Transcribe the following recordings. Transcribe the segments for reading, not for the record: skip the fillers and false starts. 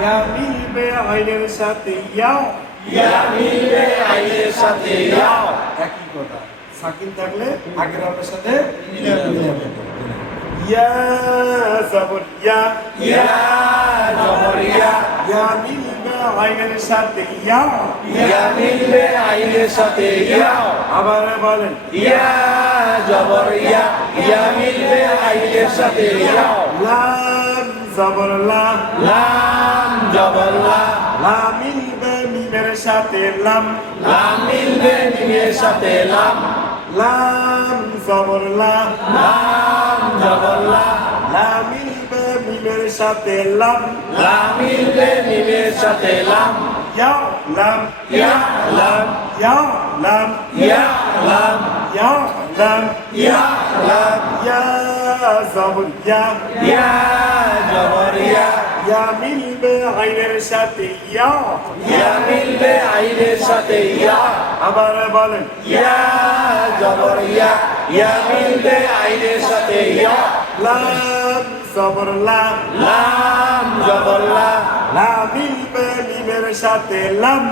ইয়া মিলবে আইনের সাথে ইয়াও, মিলবে আইনের সাথে ইয়াও। একই কথা, সাকিন থাকলে আগের আপনার সাথে মিলে যাবে। ইয়া জবর ইয়া, জবর ইয়া মিলবে আইনের সাথে ইয়াও, মিলবে আইনের সাথে ইয়াও। আবার বলেন ইয়া জবর ইয়া মিলবে আইনের সাথে ইয়াও। লাম জবর লা, লাম জবর লা মিলবে মিমের সাথে লাম, মিলবে মিমের সাথে লাম। লাম জবর লা, লাম জবর লা মিলবে মিমের সাথে লাম, মিলবে মিমের সাথে লাম। ইয়া লাম, ইয়া লাম ইয়া লাম, ইয়া লাম ইয়া লাম, ইয়া লাম ইয়া জবর ইয়া, জবর ইয়া মিলবে আইনের সাথে ইয়া, মিলবে আইনের সাথে ইয়া। আবার বলেন ইয়া জবর ইয়া মিলবে আইনের সাথে ইয়া। লাম জবর লা, লাম জবর লা মিলবে মিমের সাথে লাম,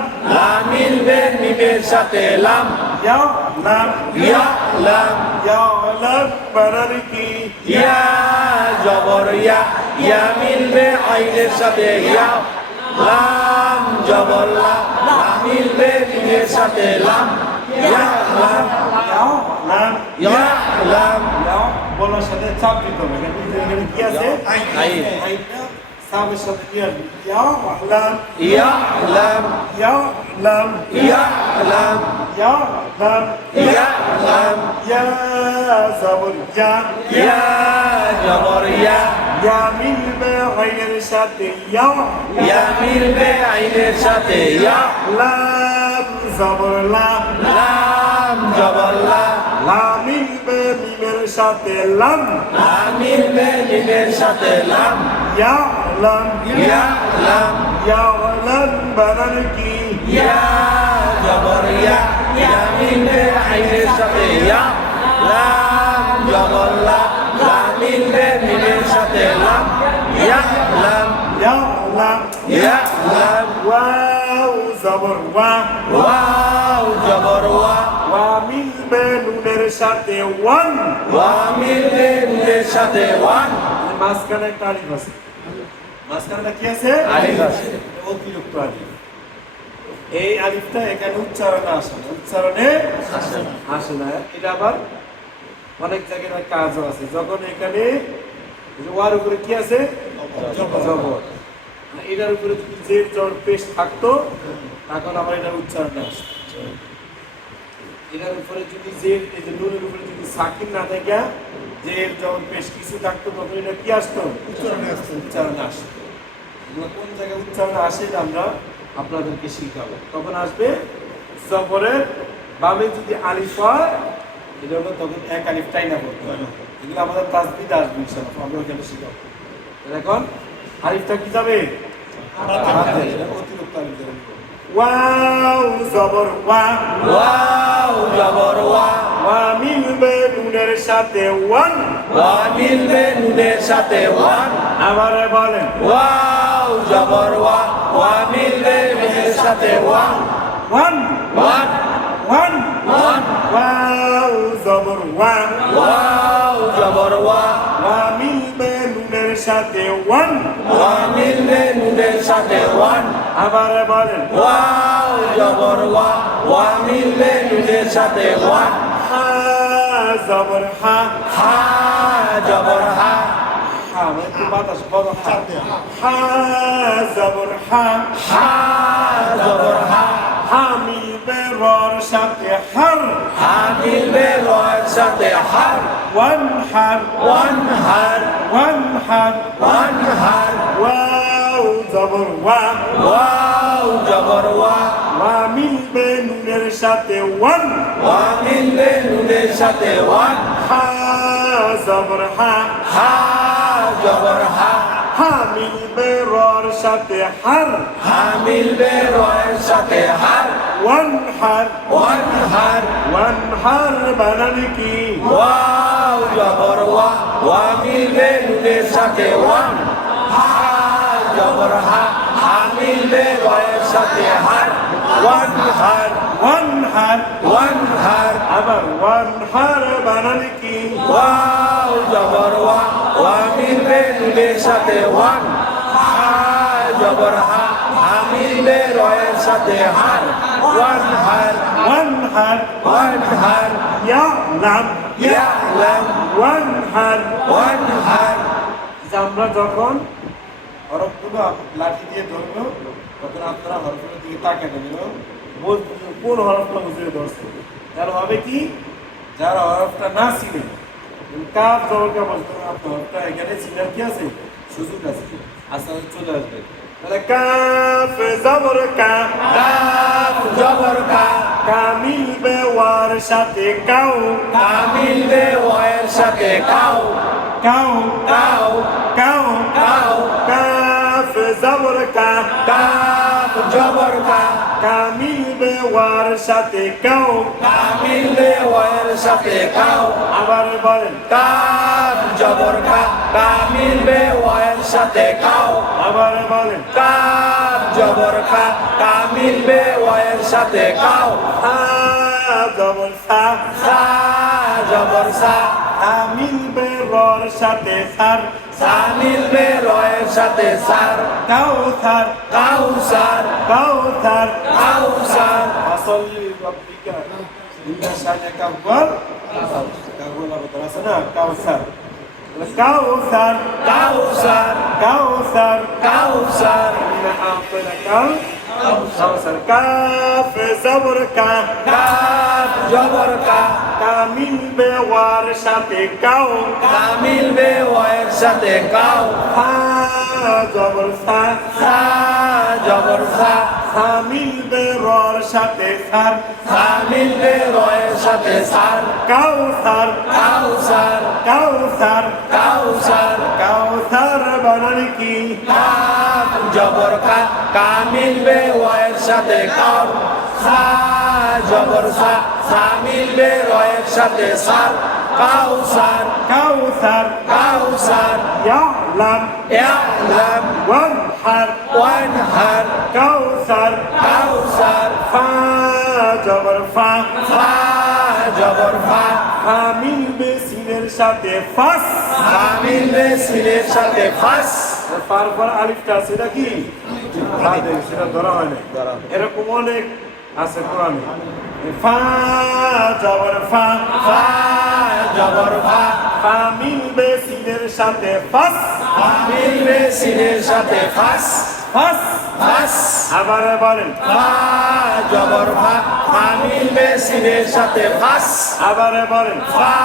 মিলবে মিমের সাথে লাম। ইয়া লাম, ইয়া লাম বানান কি ইয়া জবর ইয়া মিলবে আইনের সাথে ইয়া। লাম জবর লা মিলবে মিমের সাথে লাম। ইয়া লাম লাম, ইয়া লাম বলার সাথে চাপ দিতে হবে। এখানে কি আছে? আইন। আইনটা চাপের সাথে কি আসবে? ইয়া লাম, ইয়া লাম ইয়া লাম, ইয়া লাম ইয়া লাম, ইয়া লাম ইয়া জবর ইয়া জবর ইয়া মিলবে আইনের সাথে ইয়া, মিলবে আইনের সাথে ইয়া। লাম জবর লা, লাম জবর লা মিলবে মিমের সাথে লাম, মিলবে মিমের সাথে লাম। ইয়া লাম, ইয়া লাম বানান কি ইয়া জবর ইয়া মিলবে আইনের সাথে ইয়া। লাম জবর লা মিলবে মিমের সাথে লাম। ইয়া লাম ইয়া লাম, ইয়া লাম ওয়াও জবর ওয়াও জবর ওয়া মিলবে নুনের সাথে ওয়ান, মিলবে নুনের সাথে ওয়ান। মাঝখানে একটা আলিফ আছে, মাঝখানে কি আছে? আলিফ আছে। অতিরিক্ত আলিফ। এই আলিফটা এখানে উচ্চারণে আসে না, উচ্চারণে আসে না। এটা আবার অনেক জায়গায় কাজও আছে। যখন এখানে ওয়ার উপরে কি আছে? জবর। এটার উপরে যদি জের জবর পেশ থাকতো তখন আবার এটার উচ্চারণে আসতো। এটার উপরে যদি জের, এই যে নুনের উপরে যদি সাকিন না থাকে, জের জবর পেশ কিছু থাকতো, তখন এটা কি আসতো? উচ্চারণে আসতো, উচ্চারণে আসতো। এগুলো কোন জায়গায় উচ্চারণে আসে এটা আমরা আপনাদেরকে শিখাবো। তখন আসবে জবরের বামে যদি আলিফ হয়, এটা হলো তখন এক আলিফ টাইনা করতে হবে। এগুলো আমাদের তাসবিদ আসবে ইনশাআল্লাহ, আমরা ওখানে শিখাবো। এখন আলিফটা কি যাবে? অতিরিক্ত আলিফ যাবে। ওয়াও জবর ওয়াও জবর ওয়া মিলবে নুনের সাথে ওয়ান, মিলবে নুনের সাথে ওয়ান। আবার বলেন ওয়াও জবর ওয়া মিলবে নুনের সাথে one. One one one, one wow জবর ওয়াও জবর ওয়া মিলবে নুনের সাথে ওয়ান, মিলবে নুনের সাথে ওয়ান। আবার বলেন ওয়াও জবর ওয়া মিলবে নুনের সাথে ওয়ান। হা জবর হা, জবর হা একটু বাতাস বড় হা জবর হা, জবর হা মিলবে রর সাথে হার, মিলবে রয়ের সাথে হার। ওয়ান হার, ওয়ান হার ওয়ান হার, ওয়াও জবর ওয়াও জবর ওয়া মিলবে নুনের সাথে ওয়ান, মিলবে নুনের সাথে ওয়ান। হা জবর হা, জবর হা মিলবে রর সাথে হার, মিলবে রয়ের সাথে হার। ওয়ান হার, ওয়ান হার বানান কি ওয়াও জবর ওয়া মিলবে নুনের সাথে ওয়ান। জবর হা হা মিলবে রয়ের সাথে হার ওয়ান হার ওয়ান হার ওয়ান হার আবার ওয়ান হার বানালে কি ওয়াও জবর ওয়া ওয়া মিলবে নুনের সাথে ওয়ান হা জবর হা হা মিলবে রয়ের সাথে হার ওয়ান হার ওয়ান হার ওয়ান হার ইয়ালাম ইয়ালাম ওয়ান হার ওয়ান হার যে আমরা যখন হরফগুলো লাঠি দিয়ে ধরবো তখন আপনারা হরফগুলোর দিকে তাকাবেন এবং কোন হরফটা বুঝিয়ে ধরছে তাহলে হবে কি যারা হরফটা না চিনে কাপ জবরকা বলতে আপনার হরফটা এখানে চিনার কি আছে সুযোগ আছে আস্তে আস্তে চলে আসবে তাহলে কাফ জবর কা কাফ জবর কা কা মিলবে ওয়ার সাথে কাউ কা মিলবে ওয়ের সাথে cow cow cow cow cow calf জবর কা কাফ জবর কা কা মিলবে ওয়ার সাথে কাউ কা মিলবে ওয়ের সাথে কাউ আবার বলেন কাফ জবর কা কা মিলবে ওয়ের সাথে কাউ আবার বলেন কাফ জবর কা কা মিলবে ওয়ের সাথে কাউ সা জবর সা সা জবর সা সা মিলবে রর সাথে সার সা মিলবে রয়ের সাথে সার কাউসার কাউসার কাউসার কাউসার আসলি রব্বিকা ইন্না শানিকা ওয়াল কাউলা বতরা আছে না কাউসার কাউসার কাউসার কাউসার কাউসার ইন্না আ'তানাকাল কাউসার কাফ জবর কা কাফ জবর কা কা মিলবে ওয়ার সাথে কাউ কা মিলবে ওয়ের সাথে কাউ সা জবর সা সা জবর সা সা মিলবে রর সাথে সার সা মিলবে রয়ের সাথে সার কাউসার কাউসার কাউসার কাউসার কাউসার বানালে কি কাফ জবর কা কা মিলবে ওয়ের সাথে কাউ সা জবর সা সা মিলবে রয়ের সাথে সার কাউসার কাউসার কাউসার ইয়ালাম ইয়ালাম ওয়ান হার ওয়ান হার কাউসার কাউসার ফা জবর ফা ফা জবর ফা ফা মিলবে সিনের সাথে ফাস ফা মিলবে সিনের সাথে ফাস ফার পর আলিফটা আছে এটা কি সেটা ধরা হয় না এরকম অনেক আছে কোরআনে ফা জবর ফা ফা জবর ফা ফা মিলবে সিনের সাথে ফাস ফা মিলবে সিনের সাথে ফাস ফাস ফাস আবার বলেন ফা জবর ফা ফা মিলবে সিনের সাথে ফাস আবার বলেন ফা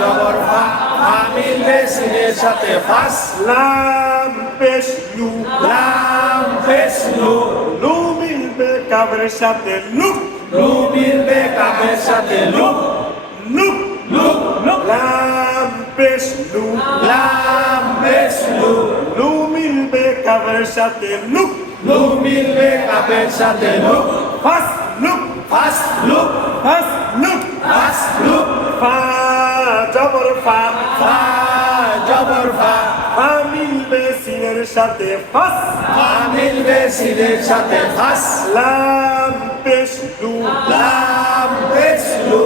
জবর ফা ফা মিলবে সিনের সাথে ফাস লাম পেশ লু লাম পেশ লু লু মিলবে কাবের সাথে লুক লু মিলবে কাফের সাথে লুক লুক লুক লুক লাম পেশ লু লাম পেশ লু লু মিলবে কাবের সাথে লুক লু মিলবে কাফের সাথে লুক ফাস লুক ফাস লুক ফাস লুক ফাস লুক ফা জবর ফা ফা জবর ফা ফা মিলবে সিনের সাথে ফাস ফা মিলবে সিনের সাথে ফাস লাম পেশ লু লাম পেশ লু